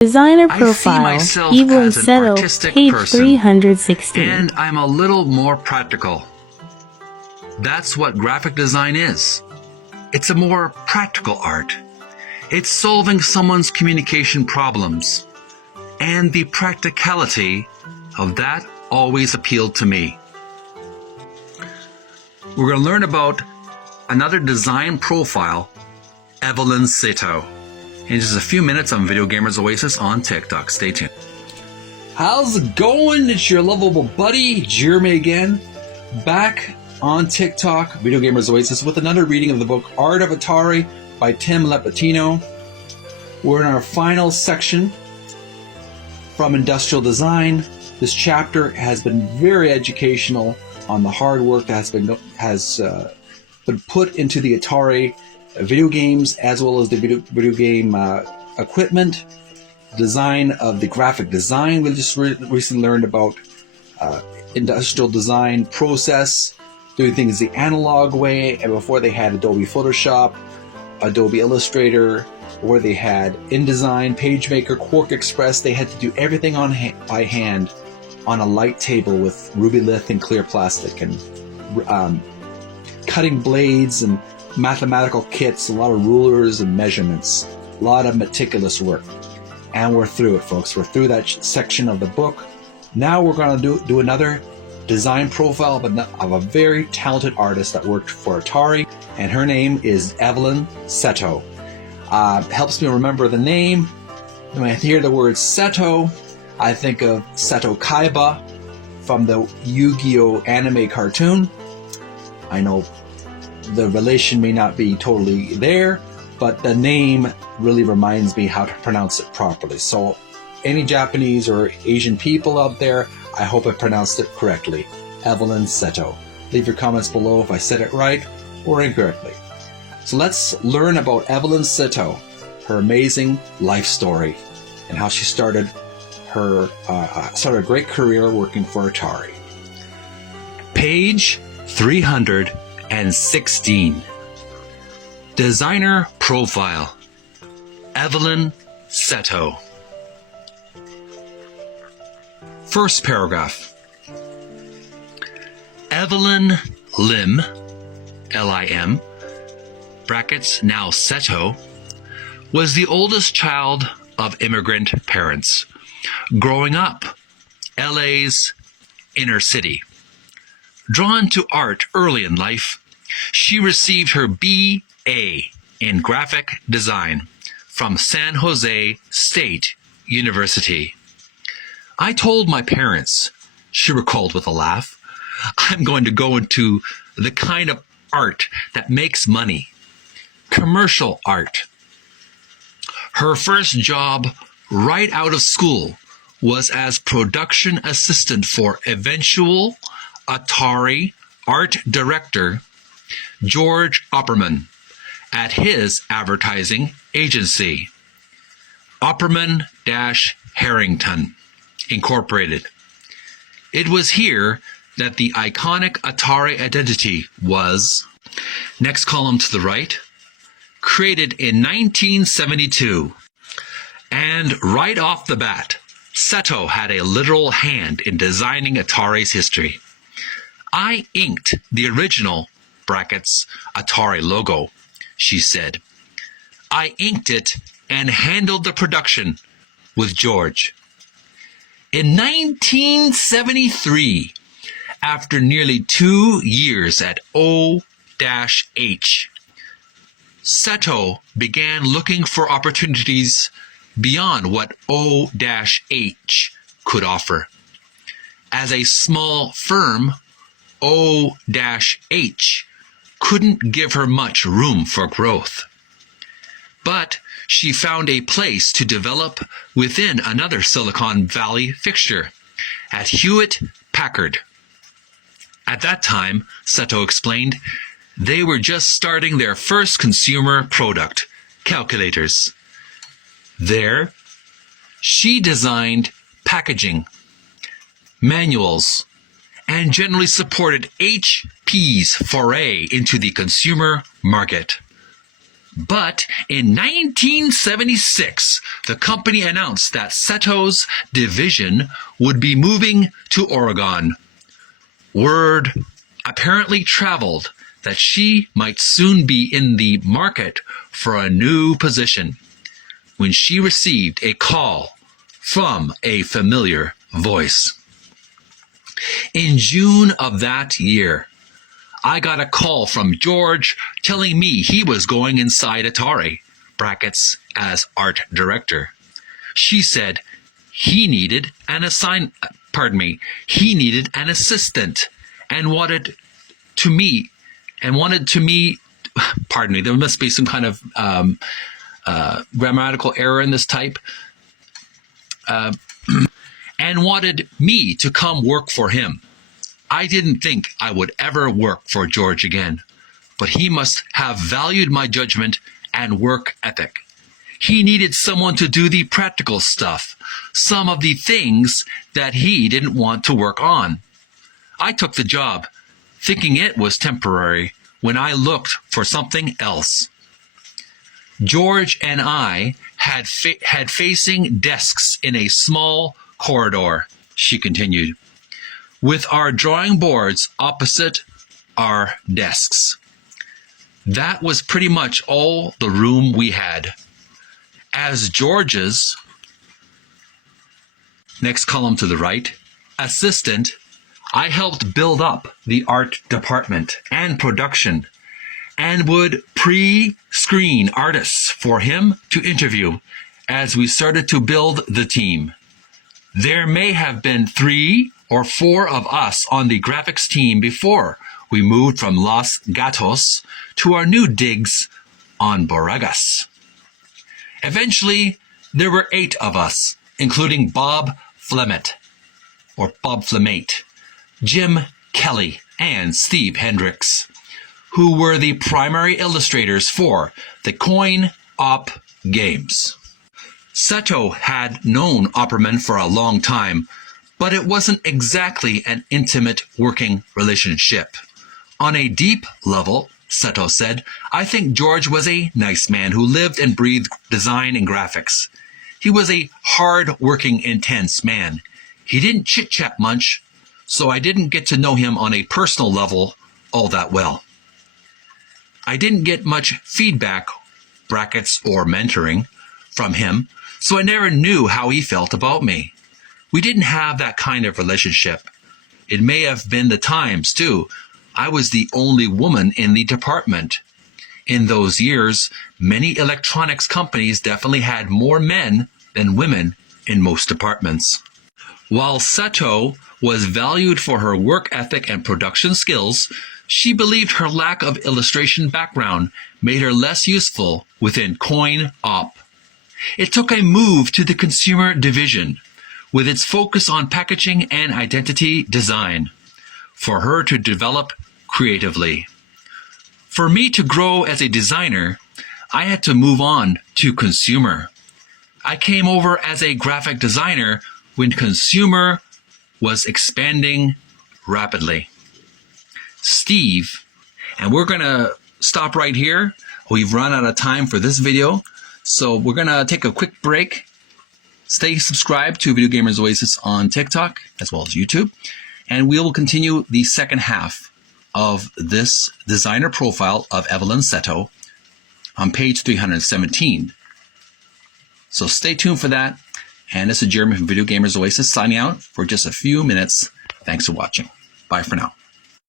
Designer I see profile, myself EVELYN as an Seto, artistic page person, 316. and I'm a little more practical. That's what graphic design is. It's a more practical art. It's solving someone's communication problems. And the practicality of that always appealed to me. We're going to learn about another design profile, EVELYN Seto, in just a few minutes on Video Gamers Oasis on TikTok. Stay tuned. How's it going? It's your lovable buddy, Jeremy again, back on TikTok, Video Gamers Oasis, with another reading of the book Art of Atari by Tim Lapetino. We're in our final section from Industrial Design. This chapter has been very educational on the hard work that has been put into the Atari video games, as well as the video game equipment, design of the graphic design. We just recently learned about industrial design process, doing things the analog way, and before they had Adobe Photoshop, Adobe Illustrator, or they had InDesign, PageMaker, Quark Express. They had to do everything by hand on a light table with Rubylith and clear plastic, and cutting blades and mathematical kits, a lot of rulers and measurements, a lot of meticulous work. And we're through it, folks. We're through that section of the book. Now we're going to do another design profile of a very talented artist that worked for Atari, and her name is EVELYN Seto. Helps me remember the name. When I hear the word Seto, I think of Seto Kaiba from the Yu-Gi-Oh! Anime cartoon. I know the relation may not be totally there, but the name really reminds me how to pronounce it properly. So any Japanese or Asian people out there, I hope I pronounced it correctly. EVELYN Seto. Leave your comments below if I said it right or incorrectly. So let's learn about EVELYN Seto, her amazing life story, and how she started a great career working for Atari. Page 316. Designer profile, EVELYN Seto. First paragraph. Evelyn Lim, L-I-M, brackets now Seto, was the oldest child of immigrant parents, growing up LA's inner city. Drawn to art early in life, she received her B.A. in graphic design from San Jose State University. I told my parents, she recalled with a laugh, I'm going to go into the kind of art that makes money, commercial art. Her first job right out of school was as production assistant for eventual Atari art director George Opperman at his advertising agency, Opperman-Harrington Incorporated. It was here that the iconic Atari identity was, next column to the right, created in 1972. And right off the bat, Seto had a literal hand in designing Atari's history. I inked the original, brackets, Atari logo, she said. I inked it and handled the production with George. In 1973, after nearly 2 years at O-H, Seto began looking for opportunities beyond what O-H could offer. As a small firm, O-H couldn't give her much room for growth. But she found a place to develop within another Silicon Valley fixture, at Hewlett-Packard. At that time, Seto explained, they were just starting their first consumer product, calculators. There, she designed packaging, manuals, and generally supported HP's foray into the consumer market. But in 1976, the company announced that Seto's division would be moving to Oregon. Word apparently traveled that she might soon be in the market for a new position when she received a call from a familiar voice. In June of that year, I got a call from George telling me he was going inside Atari, brackets, as art director. She said he needed an assistant and wanted to me, there must be some kind of grammatical error in this type, and wanted me to come work for him. I didn't think I would ever work for George again, but he must have valued my judgment and work ethic. He needed someone to do the practical stuff, some of the things that he didn't want to work on. I took the job, thinking it was temporary, when I looked for something else. George and I had facing desks in a small corridor, she continued, with our drawing boards opposite our desks. That was pretty much all the room we had. As George's, next column to the right, assistant, I helped build up the art department and production and would pre-screen artists for him to interview as we started to build the team. There may have been 3 or 4 of us on the graphics team before we moved from Los Gatos to our new digs on Boregas. Eventually, there were 8 of us, including Bob Flemate, Jim Kelly, and Steve Hendricks, who were the primary illustrators for the coin-op games. Seto had known Opperman for a long time, but it wasn't exactly an intimate working relationship. On a deep level, Seto said, I think George was a nice man who lived and breathed design and graphics. He was a hard-working, intense man. He didn't chit-chat much, so I didn't get to know him on a personal level all that well. I didn't get much feedback, brackets, or mentoring from him, so I never knew how he felt about me. We didn't have that kind of relationship. It may have been the times, too. I was the only woman in the department. In those years, many electronics companies definitely had more men than women in most departments. While Seto was valued for her work ethic and production skills, she believed her lack of illustration background made her less useful within coin-op. It took a move to the consumer division, with its focus on packaging and identity design, for her to develop creatively. For me to grow as a designer, I had to move on to consumer. I came over as a graphic designer when consumer was expanding rapidly. Steve, and we're going to stop right here. We've run out of time for this video, so we're going to take a quick break. Stay subscribed to Video Gamers Oasis on TikTok as well as YouTube, and we will continue the second half of this designer profile of EVELYN Seto on page 317. So stay tuned for that. And this is Jeremy from Video Gamers Oasis signing out for just a few minutes. Thanks for watching. Bye for now.